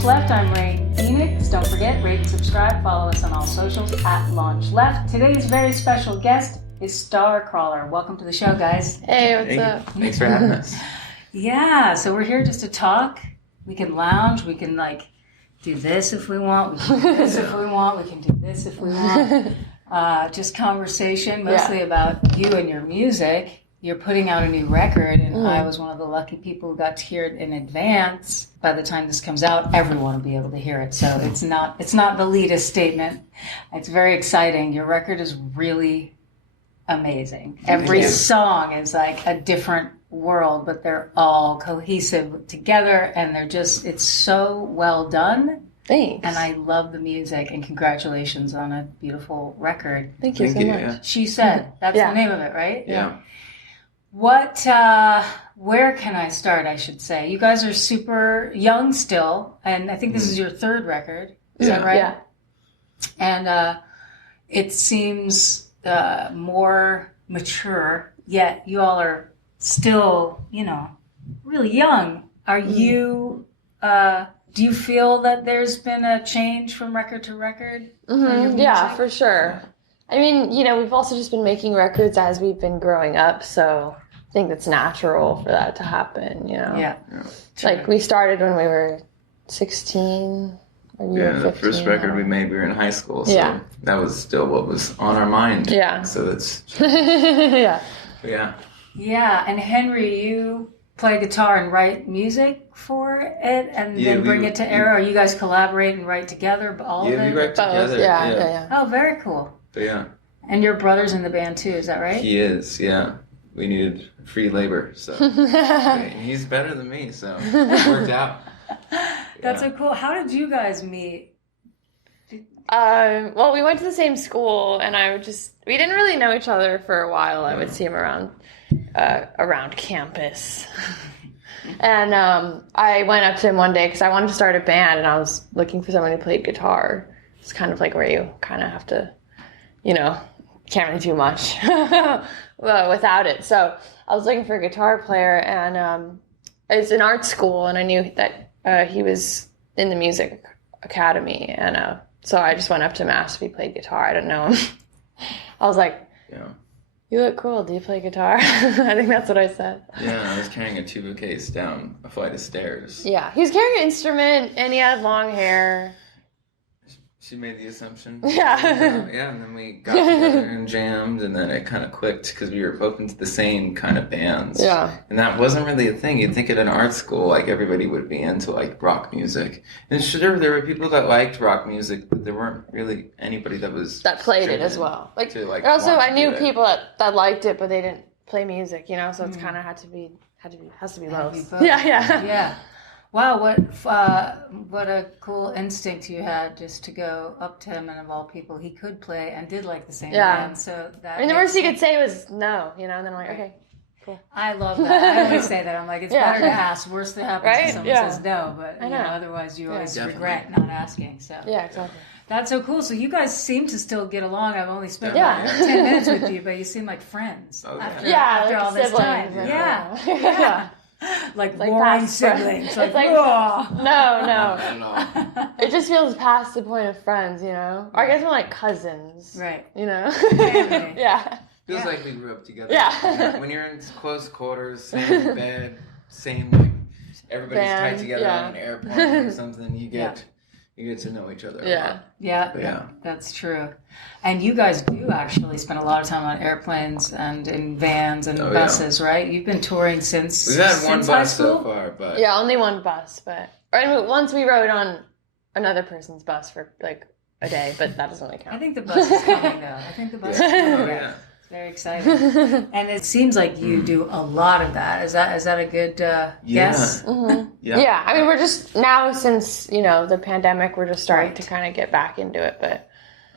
LaunchLeft. I'm Ray Phoenix. Don't forget, rate and subscribe. Follow us on all socials at LaunchLeft. Today's very special guest is Starcrawler. Welcome to the show, guys. Hey, what's up? Thanks for having us. Yeah, so we're here just to talk. We can lounge. We can do this if we want. We can do this if we want. We can do this if we want. Just conversation, mostly about you and your music. You're putting out a new record, and I was one of the lucky people who got to hear it in advance. By the time this comes out, everyone will be able to hear it. So it's not the elitist statement. It's very exciting. Your record is really amazing. Every song is like a different world, but they're all cohesive together, and it's so well done. Thanks. And I love the music, and congratulations on a beautiful record. Thank you so much. Yeah. She Said, that's the name of it, right? Yeah. Where can I start, I should say? You guys are super young still, and I think this is your third record. Is that right? Yeah. And it seems more mature, yet you all are still, really young. Are you, do you feel that there's been a change from record to record? Yeah, for sure. I mean, we've also just been making records as we've been growing up, so I think it's natural for that to happen, Yeah. Like, we started when we were 16, or you were 15. The first record we made, we were in high school, so that was still what was on our mind. Yeah. So that's... Yeah. Yeah, and Henry, you play guitar and write music for it, and then bring it to air, or you guys collaborate and write together, all of it? Yeah, we write together. Yeah. Oh, very cool. But yeah. And your brother's in the band too, is that right? He is, yeah. We needed free labor, so he's better than me, so it worked out. That's so cool. How did you guys meet? Well, we went to the same school, and we didn't really know each other for a while. I would see him around campus. And I went up to him one day because I wanted to start a band, and I was looking for someone who played guitar. It's kind of like where you kind of have to, can't really do much without it. So I was looking for a guitar player, and it's an art school, and I knew that he was in the music academy, and so I just went up to him, asked if he played guitar. I didn't know him. I was like, "You look cool. Do you play guitar?" I think that's what I said. Yeah, I was carrying a tuba case down a flight of stairs. Yeah, he was carrying an instrument, and he had long hair. She made the assumption. Yeah. And then we got together and jammed, and then it kind of clicked because we were both into the same kind of bands. Yeah. And that wasn't really a thing. You'd think at an art school, like, everybody would be into, like, rock music. And sure, there were people that liked rock music, but there weren't really anybody that played it as well. Also, I knew people that liked it, but they didn't play music, so it's kind of has to be both. Yeah. Wow, what a cool instinct you had just to go up to him, and of all people, he could play and did like the same band. So that the worst he could say was no, and then I'm like, okay, cool. I love that. I always say that. I'm like, it's better to ask. Worst that happens is someone says no, but otherwise you always regret not asking. So yeah, exactly. That's so cool. So you guys seem to still get along. I've only spent about 10 minutes with you, but you seem like friends after all this time. Yeah. Like warring siblings. Like, no. It just feels past the point of friends, Or I guess we're like cousins. Right. Family. Yeah. Feels like we grew up together. Yeah. When you're in close quarters, same bed, same, everybody's tied together on an airplane or something, you get to know each other. Yeah, that's true. And you guys do actually spend a lot of time on airplanes and in vans and buses, right? You've been touring since we've had one bus so far, but only one bus. But once we rode on another person's bus for like a day, but that doesn't really count. I think the bus is coming though. It's very exciting. And it seems like you do a lot of that. Is that a good guess? Mm-hmm. Yeah. I mean, we're just now since the pandemic, we're just starting to kind of get back into it.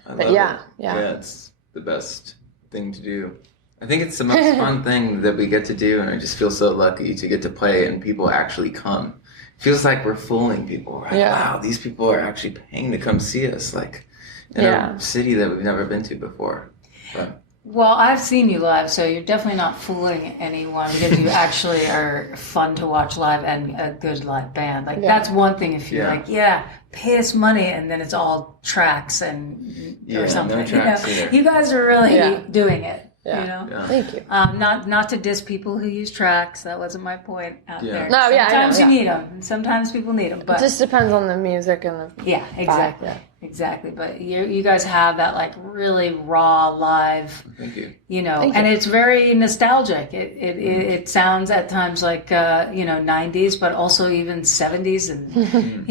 But yeah, it's the best thing to do. I think it's the most fun thing that we get to do, and I just feel so lucky to get to play and people actually come. It feels like we're fooling people, right? Wow, these people are actually paying to come see us, like in a city that we've never been to before. But Well, I've seen you live, so you're definitely not fooling anyone because you actually are fun to watch live and a good live band. Like that's one thing if you're like, pay us money and then it's all tracks and or something. No tracks either. You guys are really doing it. Yeah. You know? Yeah. Thank you. Not to diss people who use tracks. That wasn't my point out there. No, sometimes you need them, and sometimes people need them. But it just depends on the music and the exactly. vibe. Exactly, but you guys have that like really raw live, Thank you. And it's very nostalgic. It sounds at times like 90s, but also even 70s, and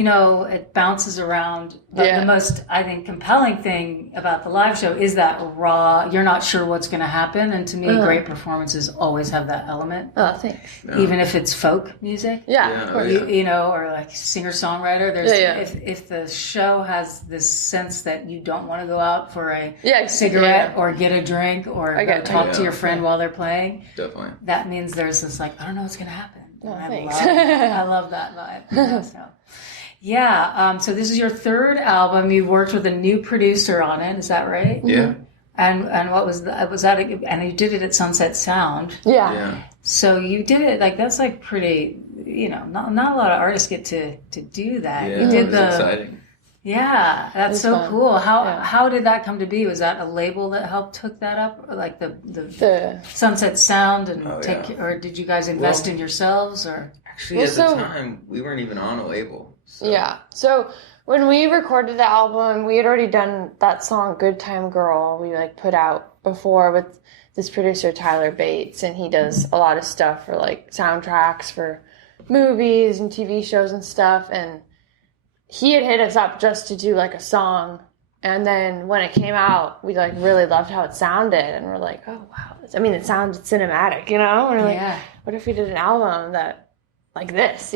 it bounces around. But the most I think compelling thing about the live show is that raw. You're not sure what's going to happen, and to me, great performances always have that element. Oh, thanks. Even if it's folk music, Of course. or like singer songwriter. There's if the show has this sense that you don't want to go out for a cigarette or get a drink or go talk to your friend while they're playing. Definitely. That means there's this like, I don't know what's going to happen. Oh, thanks. I love that vibe. So this is your third album. You worked with a new producer on it. Is that right? Yeah. And what was that? And you did it at Sunset Sound. Yeah. So you did it like that's like pretty. Not a lot of artists get to do that. Yeah, you did it was exciting. Yeah, that's so fun. cool. How did that come to be? Was that a label that helped hook that up, or like the Sunset Sound and or did you guys invest in yourselves or? Actually, at the time, we weren't even on a label. So. Yeah. So when we recorded the album, we had already done that song "Good Time Girl." We like put out before with this producer Tyler Bates, and he does a lot of stuff for like soundtracks for movies and TV shows and stuff, and he had hit us up just to do like a song, and then when it came out, we like really loved how it sounded, and we're like, oh wow, it sounds cinematic, and we're like, what if we did an album that like this,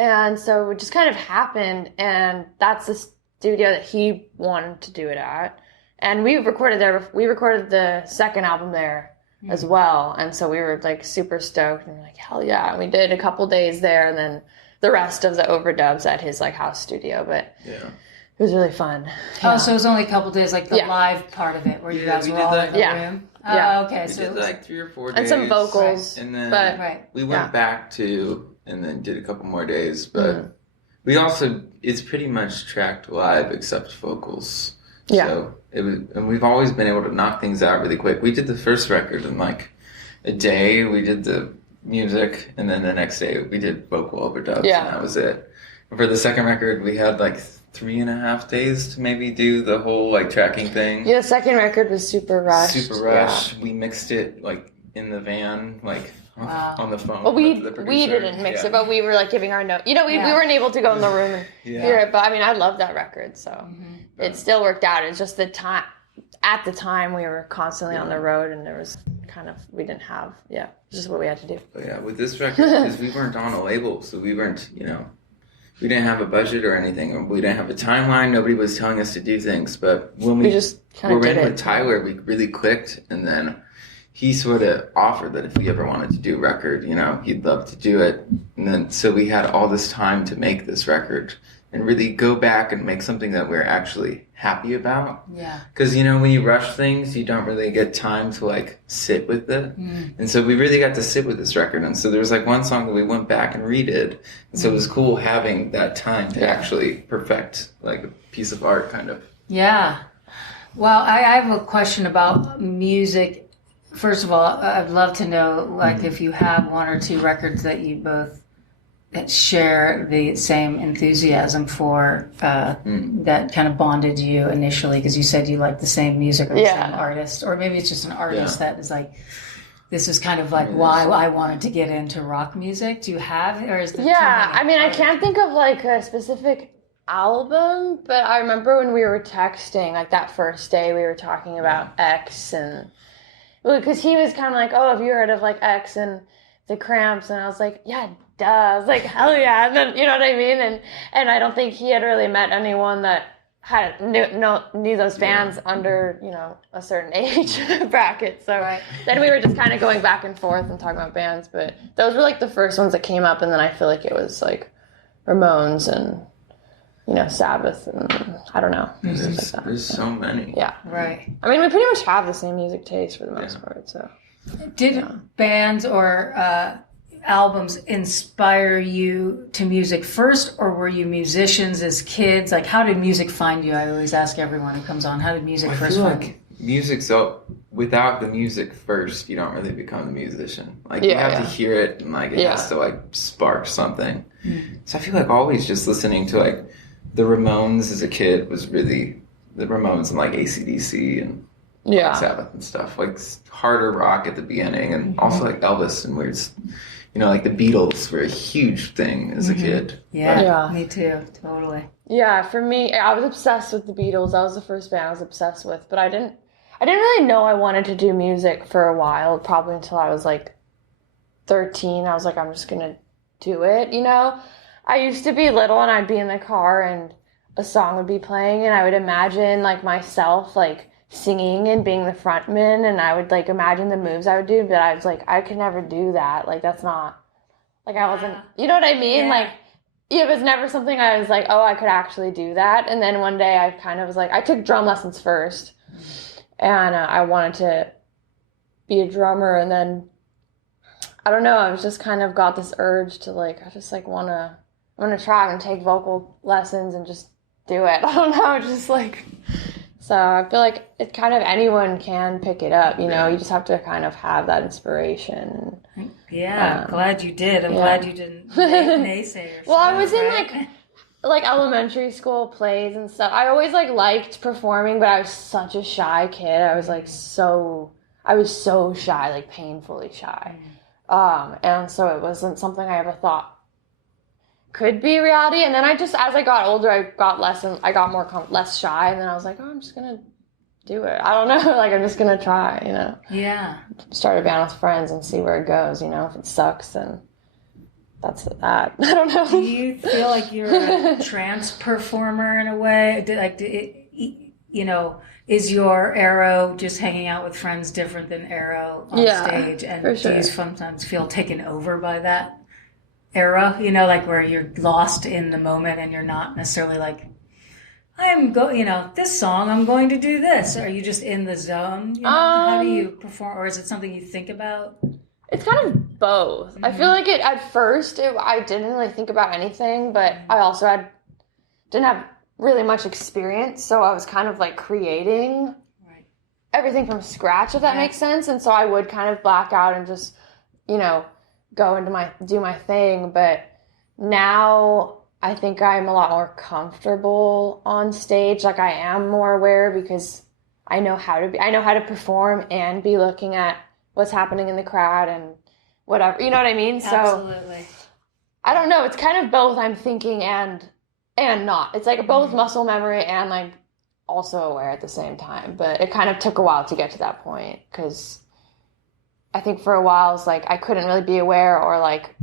and so it just kind of happened, and that's the studio that he wanted to do it at, and we recorded the second album there as well, and so we were like super stoked, and we're like, hell yeah, and we did a couple days there, and then the rest of the overdubs at his like house studio, but it was really fun. Oh, so it was only a couple days, like the live part of it, where you guys were all in the room. Oh, okay. We So did like 3 or 4 days, and some vocals, and then but we went back to and then did a couple more days. But we also it's pretty much tracked live except vocals. Yeah. So it was, and we've always been able to knock things out really quick. We did the first record in like a day. We did the music, and then the next day we did vocal overdubs, and that was it. And for the second record, we had like 3.5 days to maybe do the whole like tracking thing. Yeah, the second record was super rushed. Yeah. We mixed it like in the van, like on the phone. Well, we didn't mix it, but we were like giving our note. We weren't able to go in the room and hear it, but I mean, I love that record, so it still worked out. It's just the time. At the time, we were constantly on the road, and there was we didn't have, just what we had to do. But with this record, because we weren't on a label, so we weren't, we didn't have a budget or anything, or we didn't have a timeline. Nobody was telling us to do things, but when we just kind of were did in it. with Tyler, we really clicked, and then he sort of offered that if we ever wanted to do a record, he'd love to do it. And then, so we had all this time to make this record and really go back and make something that we're actually happy about. Yeah. Because, when you rush things, you don't really get time to, like, sit with it. And so we really got to sit with this record. And so there was, like, one song that we went back and redid. And so it was cool having that time to actually perfect, like, a piece of art, kind of. Yeah. Well, I have a question about music. First of all, I'd love to know, like, if you have 1 or 2 records that you both that share the same enthusiasm for that kind of bonded you initially, because you said you like the same music or the same artist, or maybe it's just an artist that is like, this is kind of like why I wanted to get into rock music. Do you have, or is there I can't think of like a specific album, but I remember when we were texting, like that first day we were talking about X, and because he was kind of like, oh, have you heard of like X and the Cramps? And I was like, yeah, duh. I was like, hell yeah. And then, you know what I mean? And I don't think he had really met anyone that knew those bands under, a certain age bracket. So then we were just kind of going back and forth and talking about bands. But those were like the first ones that came up. And then I feel like it was like Ramones and Sabbath and I don't know. There's so many. Yeah. Right. I mean, we pretty much have the same music taste for the most part, so. Did bands or albums inspire you to music first, or were you musicians as kids? Like, how did music find you? I always ask everyone who comes on, how did music first find you? Music, so without the music first, you don't really become a musician. Like, you have to hear it, and like it has to like spark something. So I feel like always just listening to like the Ramones as a kid was really the Ramones and like AC/DC and Black Sabbath and stuff, like harder rock at the beginning, and also like Elvis and weird, like the Beatles were a huge thing as a kid. Yeah, me too, totally. Yeah, for me, I was obsessed with the Beatles. That was the first band I was obsessed with, but I didn't really know I wanted to do music for a while, probably until I was like 13. I was like, I'm just gonna do it, I used to be little and I'd be in the car and a song would be playing and I would imagine like myself like singing and being the frontman, and I would like imagine the moves I would do, but I was like, I could never do that. Like, that's not, like, I wasn't, you know what I mean? Yeah. Like, it was never something I was like, oh, I could actually do that. And then one day I kind of was like, I took drum lessons first, and I wanted to be a drummer, and then I don't know, I was just kind of got this urge to like, I just like I'm gonna try and take vocal lessons and just do it. I don't know, just like. So I feel like it kind of anyone can pick it up, you just have to kind of have that inspiration. Yeah, I'm glad you did. I'm glad you didn't naysay. Well, I was in like elementary school plays and stuff. I always like liked performing, but I was such a shy kid. I was so shy, like painfully shy. And so it wasn't something I ever thought could be reality. And then as I got older, I got less shy, and then I was like, oh, I'm just gonna do it. I don't know, like I'm just gonna try, Yeah. Start a band with friends and see where it goes. If it sucks, then that's that. I don't know. Do you feel like you're a trance performer in a way? Is your Arrow just hanging out with friends different than Arrow on stage? And for sure. Do you sometimes feel taken over by that era, like where you're lost in the moment and you're not necessarily like, this song, I'm going to do this. Are you just in the zone? How do you perform? Or is it something you think about? It's kind of both. I feel like at first I didn't really think about anything, but I also didn't have really much experience. So I was kind of like creating everything from scratch, if that makes sense. And so I would kind of black out and just, go into do my thing. But now I think I'm a lot more comfortable on stage. Like, I am more aware because I know how to perform and be looking at what's happening in the crowd and whatever, you know what I mean? Absolutely. So I don't know, it's kind of both. I'm thinking and not. It's like both muscle memory and like also aware at the same time. But it kind of took a while to get to that point, because I think for a while it's like I couldn't really be aware, or like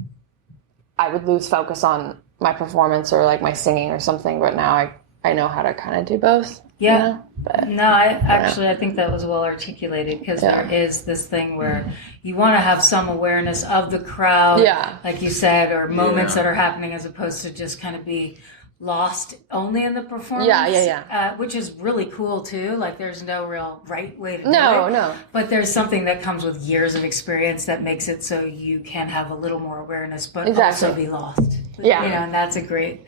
I would lose focus on my performance or like my singing or something. But now I know how to kind of do both. Yeah. But, no, I think that was well articulated, because there is this thing where you want to have some awareness of the crowd, like you said, or moments that are happening, as opposed to just kind of be lost only in the performance. Which is really cool too. Like, there's no real right way to do it. No. But there's something that comes with years of experience that makes it so you can have a little more awareness, but also be lost. Yeah. And that's a great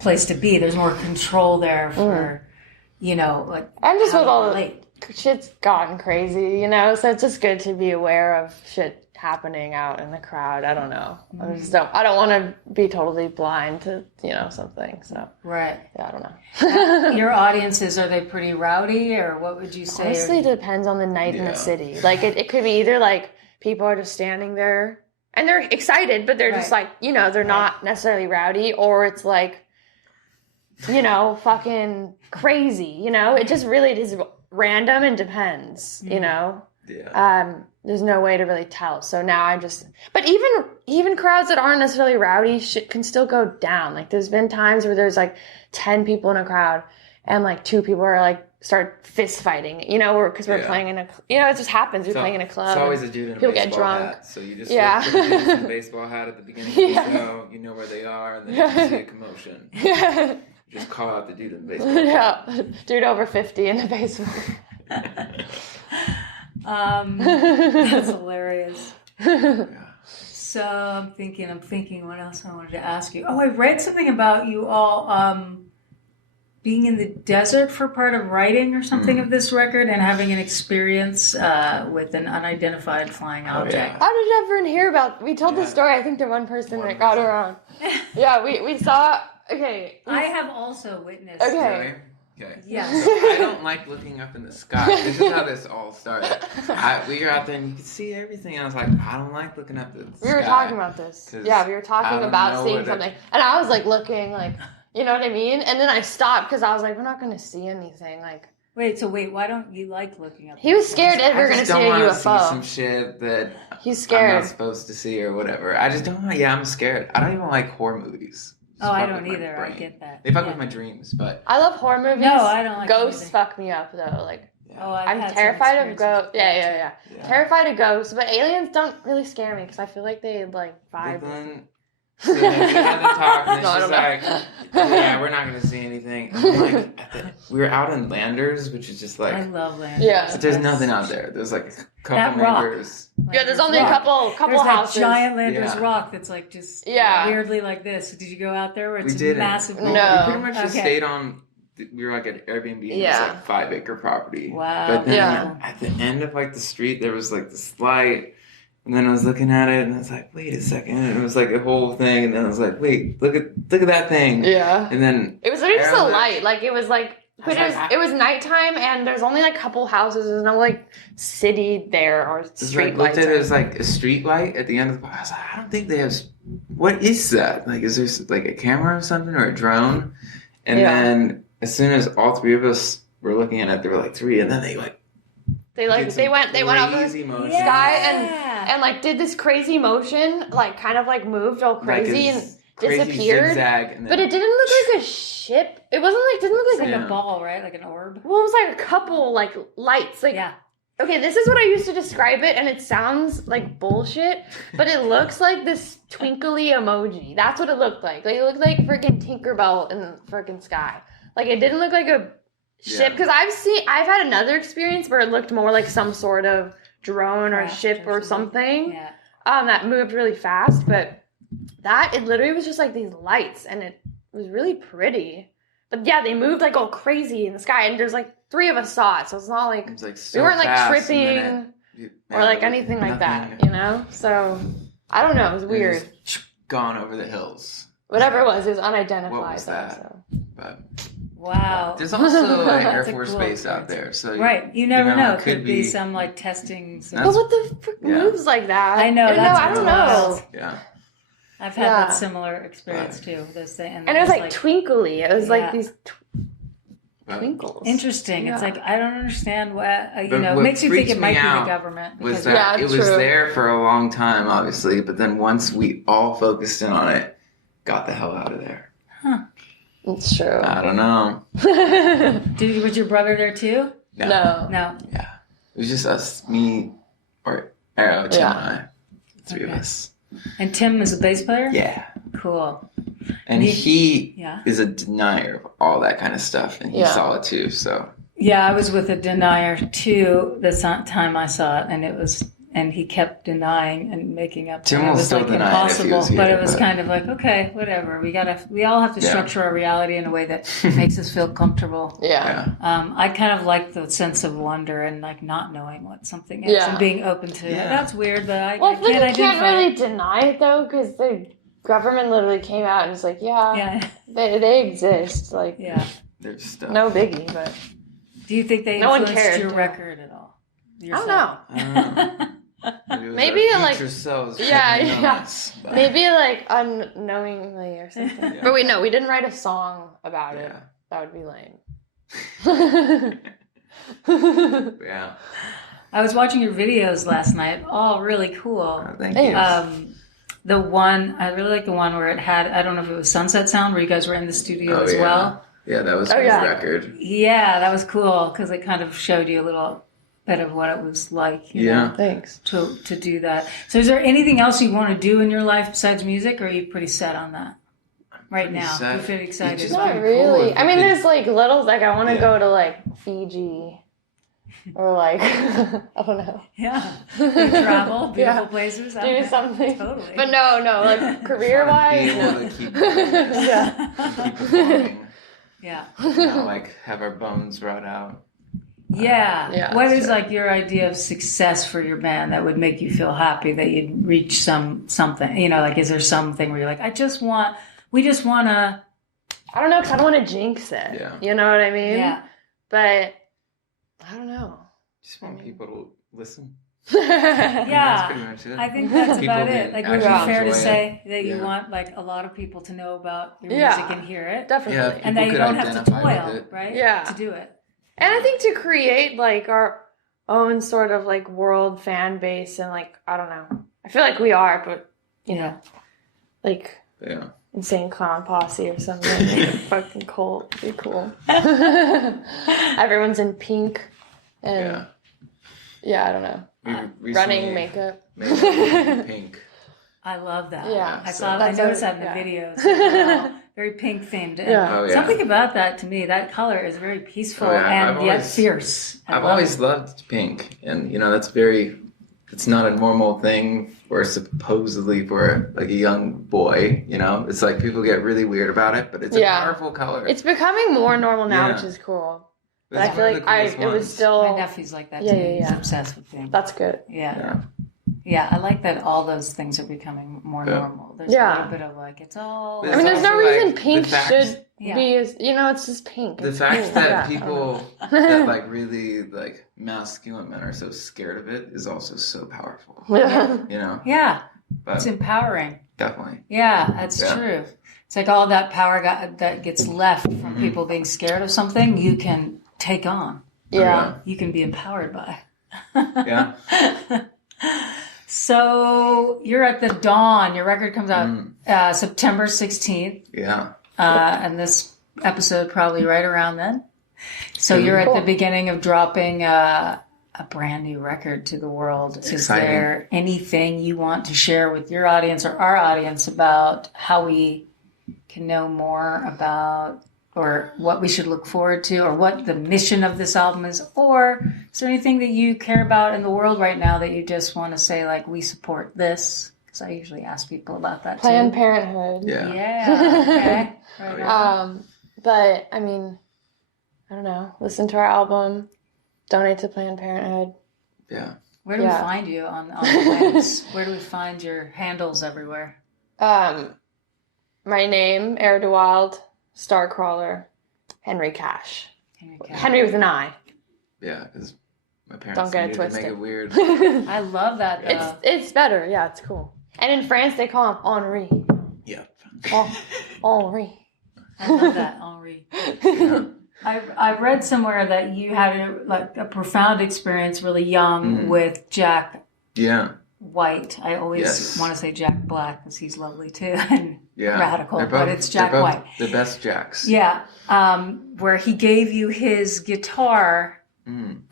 place to be. There's more control there for, like, and just with all the shit's gotten crazy, so it's just good to be aware of shit happening out in the crowd. I don't know. I don't want to be totally blind to, something. So. Right. Yeah, I don't know. Your audiences, are they pretty rowdy, or what would you say? Honestly, it depends on the night in the city. Like, it could be either like people are just standing there and they're excited, but they're just like, they're not necessarily rowdy, or it's like, fucking crazy, it just really is random and depends, there's no way to really tell. So now but even crowds that aren't necessarily rowdy, shit can still go down. Like, there's been times where there's like 10 people in a crowd and like 2 people are like start fist fighting, because we're playing in a, it just happens. We're playing in a club. It's always a dude in a people baseball get drunk. hat. So you just look for the dudes in a baseball hat at the beginning of the show, you know where they are, and then you see a commotion. Just call out the dude in the baseball. Yeah, dude over 50 in the basement. That's hilarious. Yeah. So I'm thinking what else I wanted to ask you. Oh, I read something about you all being in the desert for part of writing or something of this record and having an experience with an unidentified flying object. Yeah. How did everyone hear about? We told the story. I think to one person that got around. Yeah, we saw. Okay, I have also witnessed. Okay. Really? Okay. Yes. So I don't like looking up in the sky. This is how this all started. We were out there and you could see everything. And I was like, I don't like looking up at the sky. We were talking about this. Yeah, we were talking about seeing something. And I was like looking, like, you know what I mean? And then I stopped because I was like, we're not going to see anything. Like, Wait, why don't you like looking up? he was scared that we were going to see a I UFO. just don't want to see some shit that He's scared. I'm not supposed to see or whatever. I just don't. Yeah, I'm scared. I don't even like horror movies. Oh, I don't either. I get that. They fuck with my dreams, but I love horror movies. No, I don't like ghosts. either. Fuck me up though. Like, Oh, I'm terrified of ghosts. Yeah. Terrified of ghosts, but aliens don't really scare me because I feel like they like vibe. So then we had to talk, and No, I she's don't like, "Yeah, we're not gonna see anything." And I'm like, we were out in Landers, which is just I like, love land. Yeah. but there's nothing out there. There's like a couple That rock. neighbors. Yeah, there's only a couple There's houses. that giant Landers Yeah. rock that's like just Yeah. weirdly like this. Did you go out there where it's We didn't. massive? No. We pretty much just Okay. stayed on. We were like at Airbnb. And It was Yeah. like 5-acre property. Wow. But then Yeah. at the end of like the street, there was like this light. And then I was looking at it, and I was like, "Wait a second!" And it was like a whole thing. And then I was like, "Wait, look at that thing!" Yeah. And then It was literally just a Aaron- light. Like it was like, but it was nighttime, and there's only like a couple houses. There's no like city there or It's street like lights. looked at it as like a street light at the end of the. I was like, I don't think they have. What is that? Like, is there like a camera or something or a drone? And Yeah. then as soon as all three of us were looking at it, there were like three, and then they like They like did some they went up the crazy motion. sky and like did this crazy motion, like kind of like moved all crazy like and this crazy disappeared. zigzag, and then, But it didn't look like a ship. It wasn't like didn't look It's like like Yeah. a ball, right? Like an orb. well, it was like a couple like lights. Like Yeah. okay, this is what I used to describe it, and it sounds like bullshit, but it looks like this twinkly emoji. That's what it looked like. Like it looked like freaking Tinkerbell in the freaking sky. Like it didn't look like a ship Yeah. because I've had another experience where it looked more like some sort of drone or Craft ship or or something. Yeah. That moved really fast, but it literally was just like these lights, and it was really pretty. But yeah, they moved like all crazy in the sky, and there's like three of us saw it, so it's not like it was like so we weren't like fast, tripping and then or like anything like that, you know? So I don't know, it was it weird. just gone over the hills. Whatever it was unidentified. What was that? So. But Wow. there's also like Air That's a Force cool Base out experience. there, so Right. You never know. it It could be some like testing. But what the frick Yeah. moves like that? I know, No, that's I don't know. wild. Yeah. I've had Yeah. that similar experience too. Those things, And it was like twinkly. It was Yeah. like these But twinkles. interesting. It's Yeah. like I don't understand what you But know. It what makes you think freaks it might me be the out government was because that Yeah, it was true. there for a long time, obviously, but then once we all focused in on it, got the hell out of there. It's true. I don't know. was your brother there too? No. No. Yeah. It was just us, me, or Arrow, Tim, and I. The three of Okay. us. And Tim is a bass player. Yeah. Cool. And he Yeah. is a denier of all that kind of stuff, and he Yeah. saw it too, so. Yeah, I was with a denier too the time I saw it, and he kept denying and making up. Tim and it will was still like deny it if he impossible, was here, but it was but- kind of like okay, whatever. We all have to Yeah. structure our reality in a way that makes us feel comfortable. Yeah. Yeah. I kind of like the sense of wonder and like not knowing what something is Yeah. and being open to Yeah. that's weird, but I Well, I can't feel like you identify can't really it. deny it though, because the government literally came out and was like, Yeah, they exist. Like, yeah. There's stuff. no biggie, but Do you think they No one influenced cared, your yeah. record at all? I don't know. I don't know. Maybe, it was Maybe, our like- future selves Yeah, checking on yeah. us, but- Maybe like unknowingly or something. Yeah. But wait, no, we didn't write a song about it. Yeah. That would be lame. Yeah. I was watching your videos last night. All really cool. Thank Thanks. you. The one I really like the one where it had I don't know if it was Sunset Sound where you guys were in the studio as yeah. well. Yeah, that was Oh, his yeah. record. Yeah, that was cool because it kind of showed you a little bit of what it was like. You Yeah. know, Thanks. to do that. So, is there anything else you want to do in your life besides music, or are you pretty set on that? I'm right now? Do you feel excited? just Not be really. cool. I mean, there's like little, like I want to Yeah. go to like Fiji or like, I don't know. Yeah. Travel, beautiful Yeah. places. Do Okay. something. Totally. But no, like career-wise. Be able to keep, Yeah. keep performing. Yeah. Not like have our bones rot out. Yeah. Yeah, What that's is true. like your idea of success for your band that would make you feel happy that you'd reach something? You know, like is there something where you're like, we just want to. I don't know, because I don't want to jinx it. Yeah. You know what I mean? Yeah. But I don't know. Just want people to listen. Yeah. Yeah. That's pretty much it. I think that's People about that it. Like, would it be actually fair to enjoy it. say that you Yeah. want like a lot of people to know about your Yeah. music and hear it, Definitely. Yeah. and that you could don't have to identify with toil, it. right? Yeah. To do it. And I think to create like our own sort of like world fan base and like, I don't know. I feel like we are, but you know, like Yeah. Insane Clown Posse or something. Like a fucking cult. Be cool. Everyone's in pink and I don't know. We Running recently makeup. made it pink. I love that. Yeah. I So- I That's noticed a- that in the yeah. videos. They're all very pink themed. And Yeah. Oh, yeah. something about that to me, that color is very peaceful Oh, yeah. and I've yet always- fierce. I I've love always it. loved pink, and it's not a normal thing for supposedly for like a young boy. You know, it's like people get really weird about it, but it's a Yeah. powerful color. It's becoming more normal now, Yeah. which is cool. But It's I feel one of like the coolest it was ones. still. My nephew's like that Yeah, too. yeah, He's yeah. obsessed with pink. That's good. Yeah. Yeah, I like that all those things are becoming more Yeah. normal. There's Yeah. a little bit of like, it's all. But I mean, it's there's no also, reason like, pink the fact- should Yeah. be as, it's just pink. The It's fact pink. that Yeah, I don't people know. that like really like masculine men are so scared of it is also so powerful. Yeah. You know, Yeah, but it's empowering. definitely. Yeah, that's Yeah. true. It's like all that power that gets left from Mm-hmm. people being scared of something, you can take on. Yeah. You can be empowered by. Yeah. So you're at the Dawn. Your record comes out September 16th, Yeah. and this episode probably right around then. So you're at Cool. the beginning of dropping a brand new record to the world. Is exciting. there anything you want to share with your audience or our audience about how we can know more about or what we should look forward to or what the mission of this album is? Or is there anything that you care about in the world right now that you just want to say, like, we support this? Because I usually ask people about that Planned too. Parenthood. Yeah. Yeah, okay. Right yeah. on. But I mean, I don't know. Listen to our album. Donate to Planned Parenthood. Yeah. Where do we Yeah. find you on the webs? Where do we find your handles everywhere? My name, Air DeWild, Starcrawler, Henry Cash. Henry Henry with an I. Yeah. Because my parents Don't get it needed to make twisted. it weird. I love that though. It's better. Yeah, it's cool. And in France, they call him Henri. Yep. Henri. I love that, Henri. I read somewhere that you had a profound experience really young with Jack Yeah. White. I always Yes. want to say Jack Black because he's lovely too and Yeah. radical, They're but both- it's Jack they're both White. The best Jacks. Yeah, where he gave you his guitar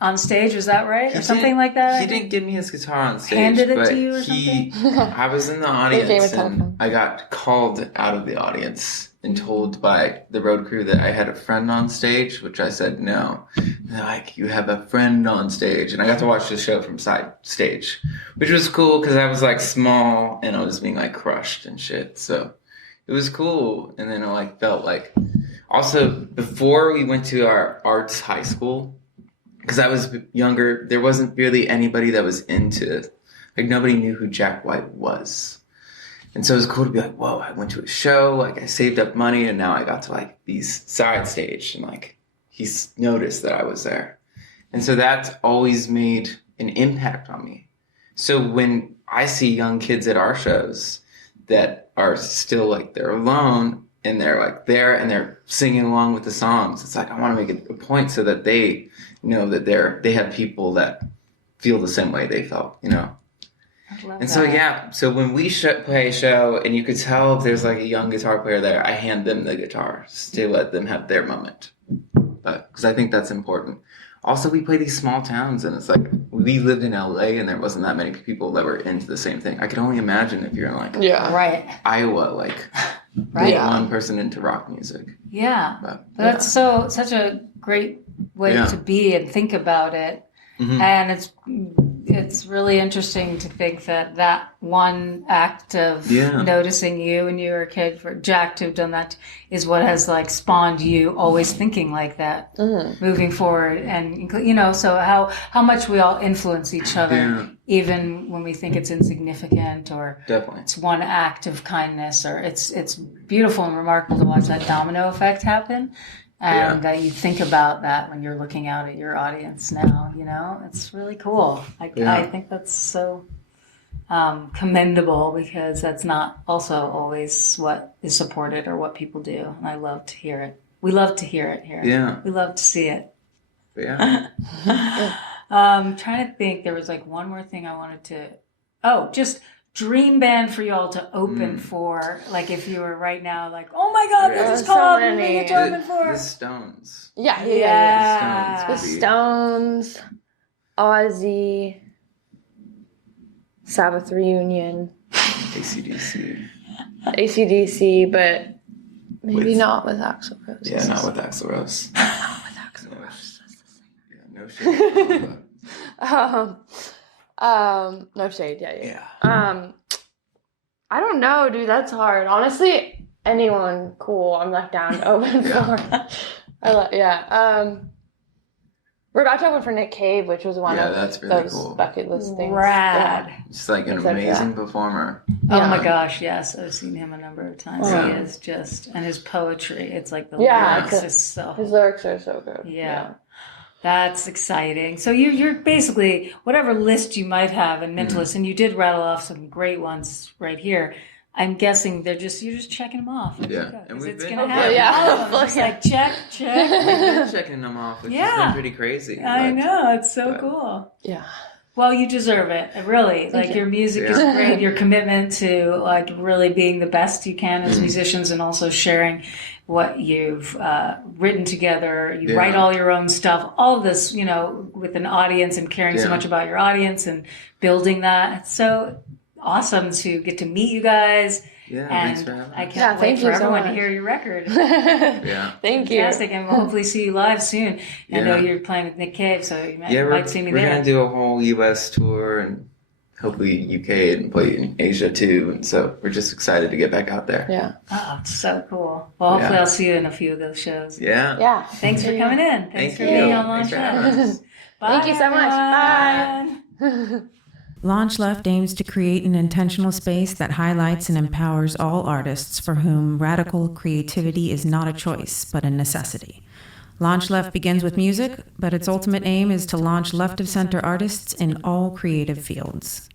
on stage. Was that right, or something like that? He didn't give me his guitar on stage. Handed it but to you or I was in the gave a audience and telephone. I got called out of the audience and told by the road crew that I had a friend on stage, which I said no. And they're like, you have a friend on stage. And I got to watch the show from side stage, which was cool because I was like small and I was being like crushed and shit. So it was cool. And then I like felt like also before we went to our arts high school, because I was younger, there wasn't really anybody that was into, like nobody knew who Jack White was. And so it was cool to be like, whoa, I went to a show, like I saved up money and now I got to like be side stage and like he's noticed that I was there. And so that's always made an impact on me. So when I see young kids at our shows that are still like they're alone and they're like there and they're singing along with the songs, it's like I want to make it a point so that they know that they have people that feel the same way they felt, you know. I love And that. so yeah, so when we play a show and you could tell if there's like a young guitar player there, I hand them the guitar to let them have their moment, because I think that's important. Also, we play these small towns and it's like we lived in LA and there wasn't that many people that were into the same thing. I can only imagine if you're in like Yeah. Right. Iowa, like right? Get one person into rock music. Yeah. But, That's such a great way to be and think about it. Mm-hmm. And it's really interesting to think that one act of noticing you when you were a kid, for Jack to have done that, is what has like spawned you always thinking like that, moving forward. And so how much we all influence each other, even when we think it's insignificant, or definitely it's one act of kindness, or it's beautiful and remarkable to watch that domino effect happen. And that you think about that when you're looking out at your audience now, it's really cool. I think that's so commendable, because that's not also always what is supported or what people do. And I love to hear it. We love to hear it here. Yeah. We love to see it. Yeah. Trying to think, there was like one more thing I wanted to, just dream band for y'all to open for, like if you were right now like, oh my god, this is called being to open for the Stones. The Stones, Ozzy, Sabbath Reunion, ACDC, but maybe not with Axl Rose. Yeah, not with Axl Rose. Not with Axl Rose. Yeah, no shit. No shade, yeah. I don't know, dude, that's hard. Honestly, anyone cool, I'm like down to open for. We're about to open for Nick Cave, which was one of that's really those cool. bucket list things. Rad. Just like an amazing performer. Oh my gosh, yes, I've seen him a number of times. He is just, and his poetry, it's like the lyrics is so. His lyrics are so good. Yeah. That's exciting. So you're basically, whatever list you might have in Mentalist, and you did rattle off some great ones right here. I'm guessing you're just checking them off. And we've it's been gonna happen. All of them. Just like check. We've been checking them off, which has been pretty crazy. I know, it's so cool. Yeah. Well, you deserve it, really. Like your music is great. Your commitment to like really being the best you can as musicians, and also sharing what you've written together. You write all your own stuff. All of this, with an audience, and caring so much about your audience and building that. It's so awesome to get to meet you guys. Yeah, and thanks for having us. I can't wait for everyone to hear your record. Thank you. Fantastic, and we'll hopefully see you live soon. I know you're playing with Nick Cave, so you might see me there. We're going to do a whole U.S. tour, and hopefully U.K. and play in Asia too. And so we're just excited to get back out there. Yeah. Oh, it's so cool. Well, hopefully I'll see you in a few of those shows. Yeah. Yeah. Thanks for coming in. Thanks for you. being on Thanks for LaunchLeft. having us. Bye. Thank you so much. Bye. LaunchLeft aims to create an intentional space that highlights and empowers all artists for whom radical creativity is not a choice, but a necessity. LaunchLeft begins with music, but its ultimate aim is to launch left-of-center artists in all creative fields.